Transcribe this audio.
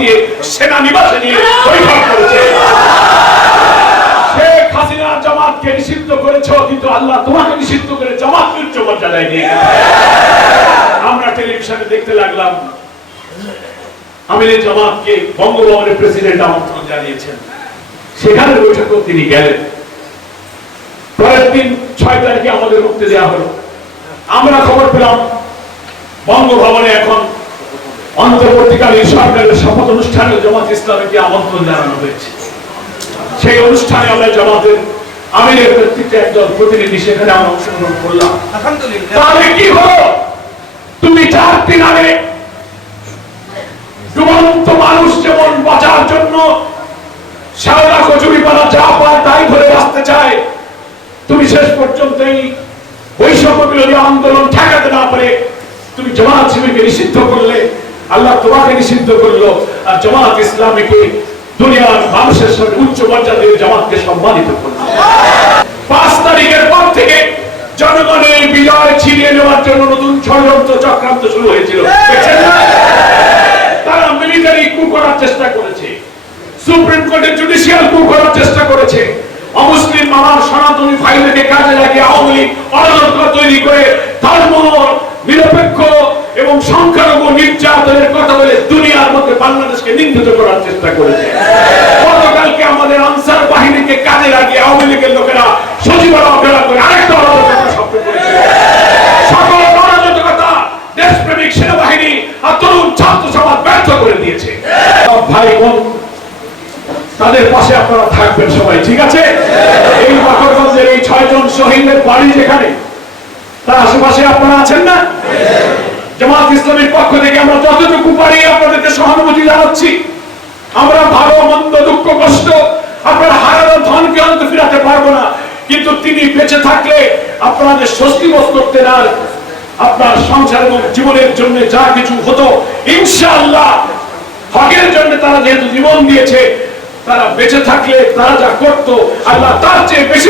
দিয়ে সেনানিবাসে নিয়ে বৈঠক করেছে। শেখ হাসিনা জামাতকে নিষিদ্ধ করেছ, কিন্তু আল্লাহ তোমাকে নিষিদ্ধ করে জামাতকে উচ্চ মর্যাদায় নিয়ে গেছে। আমরা টেলিভিশনে দেখতে লাগলাম আমিরে জামাতকে বঙ্গভবনের প্রেসিডেন্ট আমন্ত্রণ জানিয়েছেন, সেখানে বৈঠকে তিনি গেলেন। পরের দিন 6 তারিখে আমাদের মুক্তি দেওয়া হলো। আমরা খবর পেলাম বঙ্গভবনে এখন অন্তর্বর্তীকালীন সরকারের শপথ অনুষ্ঠানে জামাত ইসলামীকে আমন্ত্রণ জানানো হয়েছে। সেই অনুষ্ঠানে আমরা জামাতের আমিরের নেতৃত্বে একজন প্রতিনিধি সেখানে আমরা অংশগ্রহণ করলাম। তাহলে কি হলো? তুমি 4 দিন আগে ডুবন্ত মানুষ যেমন বাঁচার জন্য শাওলা কচুরিপানা যা পায় তাই ধরে বাঁচতে চায়, তুমি শেষ পর্যন্ত এই বৈষম্য বিরোধী আন্দোলন ঠেকাতে না পারে তুমি জামাত ইসলামীকে নিষিদ্ধ করলে। আল্লাহ তোমাকে নিষিদ্ধ করলো, আর জামাত ইসলামীকে দুনিয়ার মানুষের সাথে উচ্চ মর্যাদায় জামাতকে সম্মানিত করলো। 5 তারিখের পর থেকে জনগণের বিজয় ছিনিয়ে নেওয়ার জন্য নতুন ষড়যন্ত্র চক্রান্ত শুরু হয়েছিল। তারা মিলিটারি কু করার চেষ্টা করেছে, সুপ্রিম কোর্টের জুডিশিয়াল কু করার চেষ্টা করেছে, অমুসলিম আমার সনাতনী ভাইদেরকে কাজে লাগিয়ে আওয়ামী লীগ অরাজকতা তৈরি করে ধর্ম নিরপেক্ষ এবং সংখ্যালঘু নির্যাতনের কথা বলে দুনিয়ার মধ্যে বাংলাদেশকে নিন্দিত করার চেষ্টা করেছে। গতকালকে আমাদের আনসার বাহিনীকে কাজে লাগিয়ে আওয়ামী লীগের লোকেরা সচিবালয় অবহেলা করে আরেকটা অরাজকতা স্বপ্ন করেছে। সকল অরাজকতা দেশপ্রেমিক সেনাবাহিনী আর তরুণ ছাত্র সমাজ ব্যর্থ করে দিয়েছে। ভাই বোন, তাদের পাশে আপনারা থাকবেন সবাই, ঠিক আছে? এই বাকরগঞ্জের এই 6 জন শহীদের বাড়ি যেখানে, তার আশেপাশে আপনারা আছেন না? জামাত ইসলামীর পক্ষ থেকে আমরা যতটুকু পারি আপনাদেরকে সহানুভূতি জানাচ্ছি। আমরা ভালো মন্দ দুঃখ কষ্ট আপনার হারানো ধনকে অন্ত ফিরাতে পারবো না, কিন্তু তিনি বেঁচে থাকলে আপনাদের স্বস্তি বোধ করতেন, আর আপনার সংসার এবং জীবনের জন্য যা কিছু হতো ইনশাআল্লাহ হকের জন্য তারা যেহেতু জীবন দিয়েছে, তারা বেঁচে থাকলে তারা যা করতো আল্লাহ তার চেয়ে বেশি